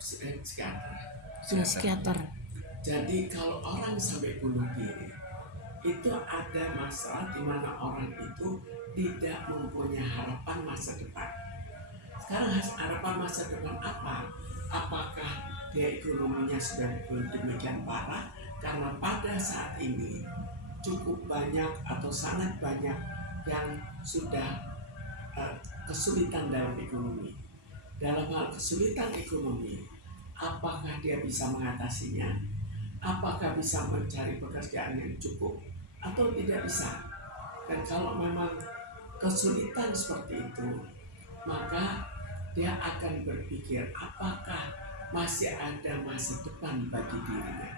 psikiater. Psikiater. Jadi kalau orang sampai bunuh diri, itu ada masalah di mana orang itu tidak mempunyai harapan masa depan. Sekarang harapan masa depan apa? Apakah dia ekonominya sudah demikian parah? Karena pada saat ini cukup banyak atau sangat banyak yang sudah kesulitan dalam ekonomi. Dalam hal kesulitan ekonomi, apakah dia bisa mengatasinya? Apakah bisa mencari pekerjaan yang cukup atau tidak bisa? Dan kalau memang kesulitan seperti itu, maka dia akan berpikir apakah masih ada masa depan bagi dirinya.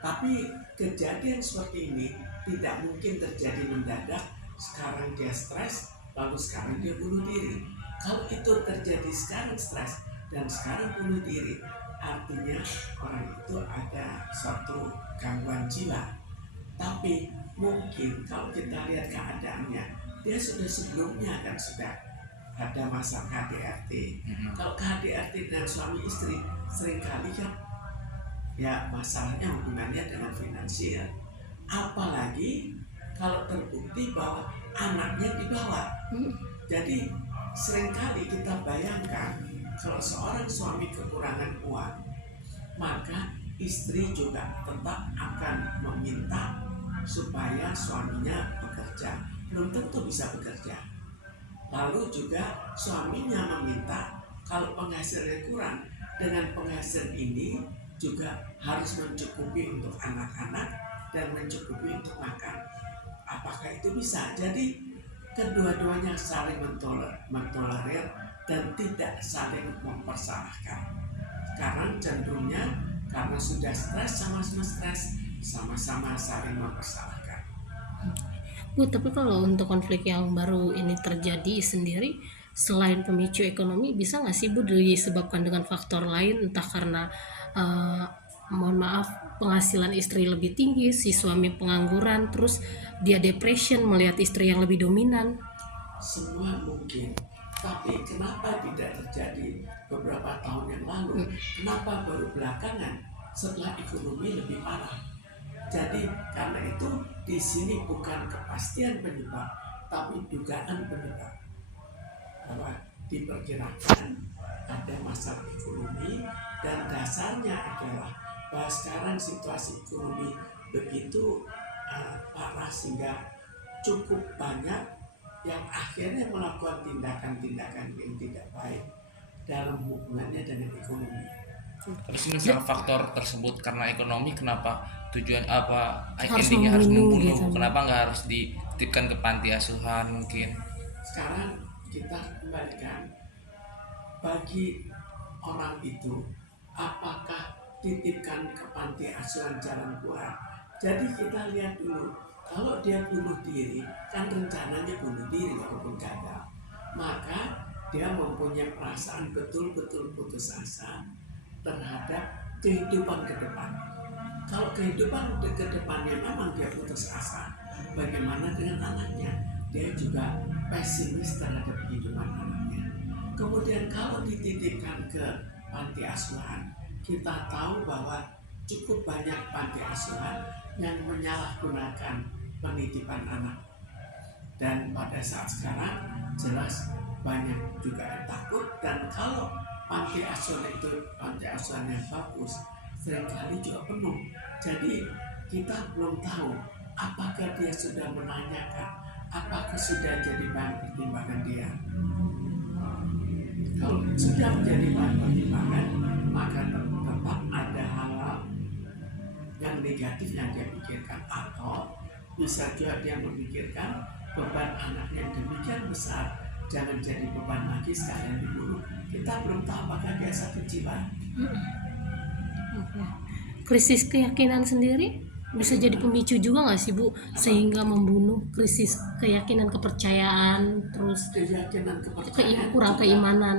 Tapi kejadian seperti ini tidak mungkin terjadi mendadak. Sekarang dia stres, lalu sekarang dia bunuh diri. Kalau itu terjadi sekarang stres dan sekarang bunuh diri, artinya orang itu ada suatu gangguan jiwa. Tapi mungkin kalau kita lihat keadaannya, dia sudah sebelumnya kan sudah ada masalah KDRT. Kalau KDRT dan suami istri seringkali kan ya masalahnya hubungannya dengan finansial. Apalagi kalau terbukti bahwa anaknya dibawa. Jadi seringkali kita bayangkan kalau seorang suami kekurangan uang, maka istri juga tetap akan meminta supaya suaminya bekerja. Belum tentu bisa bekerja. Lalu juga suaminya meminta kalau penghasilannya kurang, dengan penghasilan ini juga harus mencukupi untuk anak-anak dan mencukupi untuk makan. Apakah itu bisa? Jadi kedua-duanya saling mentolerir dan tidak saling mempersalahkan. Sekarang cenderungnya karena sudah stres, sama-sama stres, sama-sama saling mempersalahkan. Bu, tapi kalau untuk konflik yang baru ini terjadi sendiri, selain pemicu ekonomi, bisa nggak sih Bu disebabkan dengan faktor lain, entah karena eh, mohon maaf penghasilan istri lebih tinggi, si suami pengangguran, terus dia depression melihat istri yang lebih dominan. Semua mungkin. Tapi kenapa tidak terjadi beberapa tahun yang lalu? Kenapa baru belakangan setelah ekonomi lebih parah? Jadi karena itu di sini bukan kepastian penyebab, tapi dugaan penyebab. Bahwa diperkirakan ada masalah ekonomi dan dasarnya adalah bahwa sekarang situasi ekonomi begitu parah sehingga cukup banyak yang akhirnya melakukan tindakan-tindakan yang tidak baik dalam hubungannya dengan ekonomi. Terus misal faktor tersebut karena ekonomi, kenapa tujuan apa Harus endingnya harus membunuh membunuh? gitu. Kenapa nggak harus dititipkan ke panti asuhan mungkin? Sekarang kita kembalikan bagi orang itu, apakah titipkan ke panti asuhan jalan keluar. Jadi kita lihat dulu, kalau dia bunuh diri, kan rencananya bunuh diri walaupun gagal, maka dia mempunyai perasaan betul-betul putus asa terhadap kehidupan ke depan. Kalau kehidupan ke depannya memang dia putus asa, bagaimana dengan anaknya? Dia juga pesimis terhadap kehidupan anaknya. Kemudian kalau dititipkan ke panti asuhan, kita tahu bahwa cukup banyak panti asuhan yang menyalahgunakan penitipan anak. Dan pada saat sekarang jelas banyak juga yang takut, dan kalau panti asuhan itu panti asuhan yang bagus seringkali juga penuh. Jadi kita belum tahu apakah dia sudah menanyakan, apakah sudah jadi bahan pertimbangan dia. Kalau sudah menjadi bahan pertimbangan, maka tetap ada hal-hal yang negatif yang dia pikirkan, atau bisa juga dia memikirkan beban anaknya yang demikian besar, jangan jadi beban lagi sekalian dibunuh. Kita belum tahu apakah dia sakit jiwa. Krisis keyakinan sendiri bisa jadi pemicu juga nggak sih Bu, sehingga membunuh? Krisis keyakinan, kepercayaan, terus Keyakinan kepercayaan kurang juga, keimanan.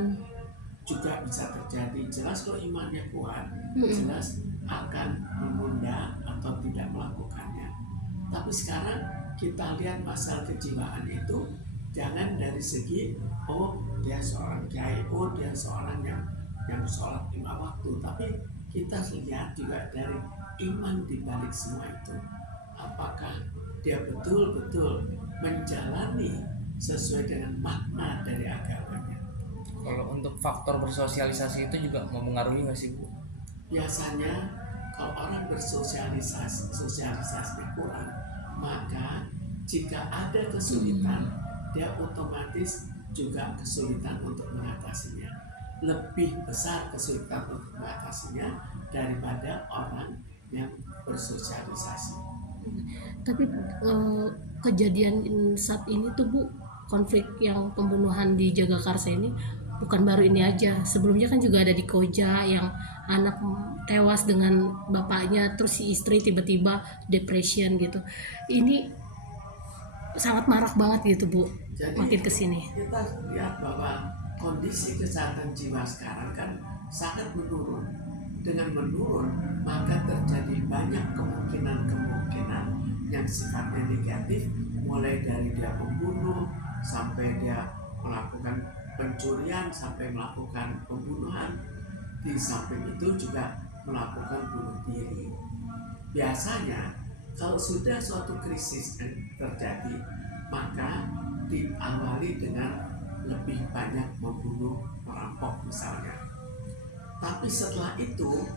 juga bisa terjadi. Jelas kalau imannya kuat, jelas akan menunda atau tidak melakukannya. Tapi sekarang kita lihat masalah kejiwaan itu jangan dari segi oh dia seorang kiai, oh dia seorang yang yang sholat 5 waktu, tapi kita lihat juga dari iman di balik semua itu. Apakah dia betul-betul menjalani sesuai dengan makna dari agamanya. Kalau untuk faktor bersosialisasi itu juga mempengaruhi nggak sih Bu? Biasanya kalau orang sosialisasi kurang, maka jika ada kesulitan, dia otomatis juga kesulitan untuk mengatasinya. Lebih besar kesulitan untuk mengatasinya daripada orang yang bersosialisasi. Tapi kejadian saat ini tuh Bu, konflik yang pembunuhan di Jagakarsa ini bukan baru ini aja. Sebelumnya kan juga ada di Koja yang anak tewas dengan bapaknya, terus si istri tiba-tiba depression gitu. Ini sangat marak banget gitu Bu, Jadi makin kesini. kita lihat bahwa kondisi kesehatan jiwa sekarang kan sangat menurun. Dengan menurun, maka terjadi banyak kemungkinan yang sifatnya negatif, mulai dari dia membunuh, sampai dia melakukan pencurian, sampai melakukan pembunuhan. Di samping itu juga melakukan bunuh diri. Biasanya, kalau sudah suatu krisis terjadi, maka diawali dengan lebih banyak membunuh, merampok misalnya. Tapi setelah itu,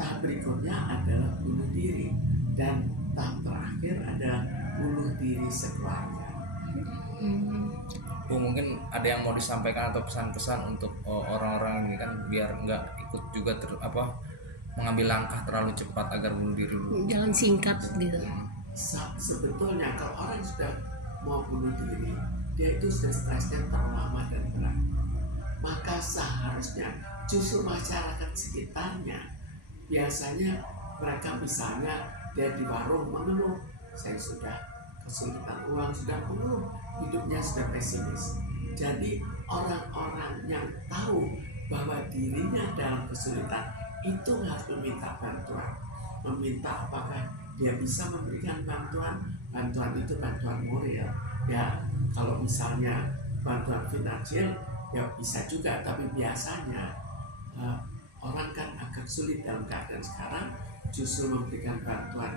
tahap berikutnya adalah bunuh diri, dan tahap terakhir adalah bunuh diri sekeluarga. Bu, mungkin ada yang mau disampaikan atau pesan-pesan untuk orang-orang ini kan biar nggak ikut juga mengambil langkah terlalu cepat agar bunuh diri dulu. Jalan singkat gitu. Sebetulnya kalau orang sudah mau bunuh diri, dia itu sudah stresnya terlalu lama dan berat. Maka seharusnya justru masyarakat sekitarnya, biasanya mereka misalnya dia di warung mengeluh, saya sudah kesulitan uang, sudah mengeluh, hidupnya sudah pesimis. Jadi orang-orang yang tahu bahwa dirinya dalam kesulitan itu harus meminta bantuan. Meminta apakah dia bisa memberikan bantuan itu bantuan moral. Ya, kalau misalnya bantuan finansial ya bisa juga, tapi biasanya orang kan agak sulit dalam keadaan sekarang, justru memberikan bantuan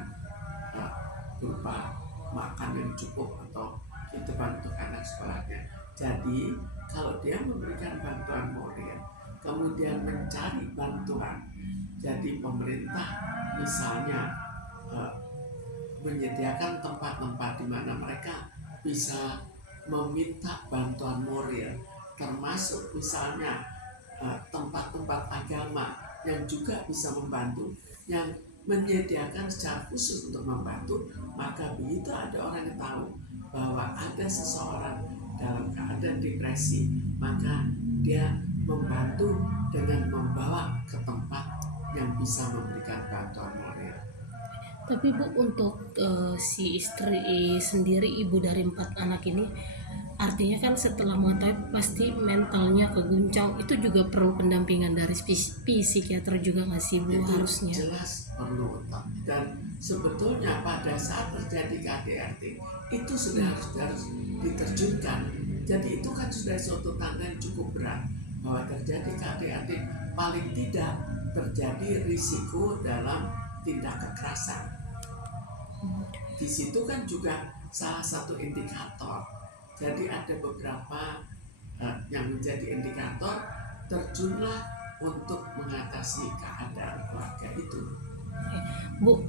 berupa makan yang cukup atau kehidupan untuk anak sekolahnya. Jadi kalau dia memberikan bantuan moral, kemudian mencari bantuan, jadi pemerintah misalnya menyediakan tempat-tempat di mana mereka bisa meminta bantuan moral, termasuk misalnya tempat-tempat agama yang juga bisa membantu, yang menyediakan secara khusus untuk membantu. Maka begitu ada orang yang tahu bahwa ada seseorang dalam keadaan depresi, maka dia membantu dengan membawa ke tempat yang bisa memberikan bantuan moral. Tapi Bu, untuk si istri sendiri, ibu dari 4 anak ini, artinya kan setelah mengetahui pasti mentalnya keguncang, itu juga perlu pendampingan dari psikiater juga nggak sih Bu? Itu Harusnya. jelas perlu, dan sebetulnya pada saat terjadi KDRT itu sudah harus diterjunkan. Jadi itu kan sudah suatu tanda yang cukup berat bahwa terjadi KDRT, paling tidak terjadi risiko dalam tindak kekerasan. Di situ kan juga salah satu indikator. Jadi ada beberapa yang menjadi indikator, terjunlah untuk mengatasi keadaan keluarga itu. Bu,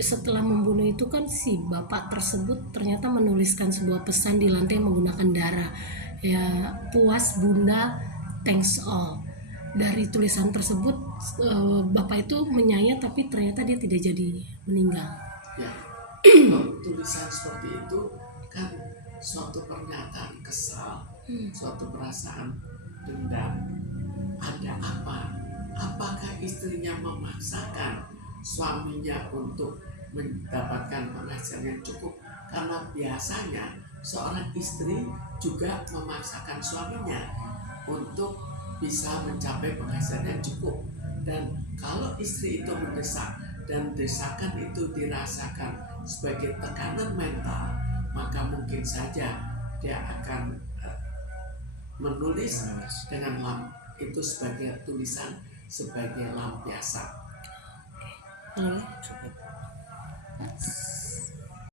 setelah membunuh itu kan si bapak tersebut ternyata menuliskan sebuah pesan di lantai menggunakan darah. Ya, puas Bunda, thanks all. Dari tulisan tersebut bapak itu menyayat, tapi ternyata dia tidak jadi meninggal. Ya, tulisan seperti itu kan suatu pernyataan kesal, suatu perasaan dendam. Ada apa? Apakah istrinya memaksakan suaminya untuk mendapatkan penghasilan yang cukup? Karena biasanya seorang istri juga memaksakan suaminya untuk bisa mencapai penghasilan yang cukup. Dan kalau istri itu mendesak dan desakan itu dirasakan sebagai tekanan mental, maka mungkin saja dia akan menulis dengan itu sebagai tulisan sebagai lampiasan. Halo. Cukup.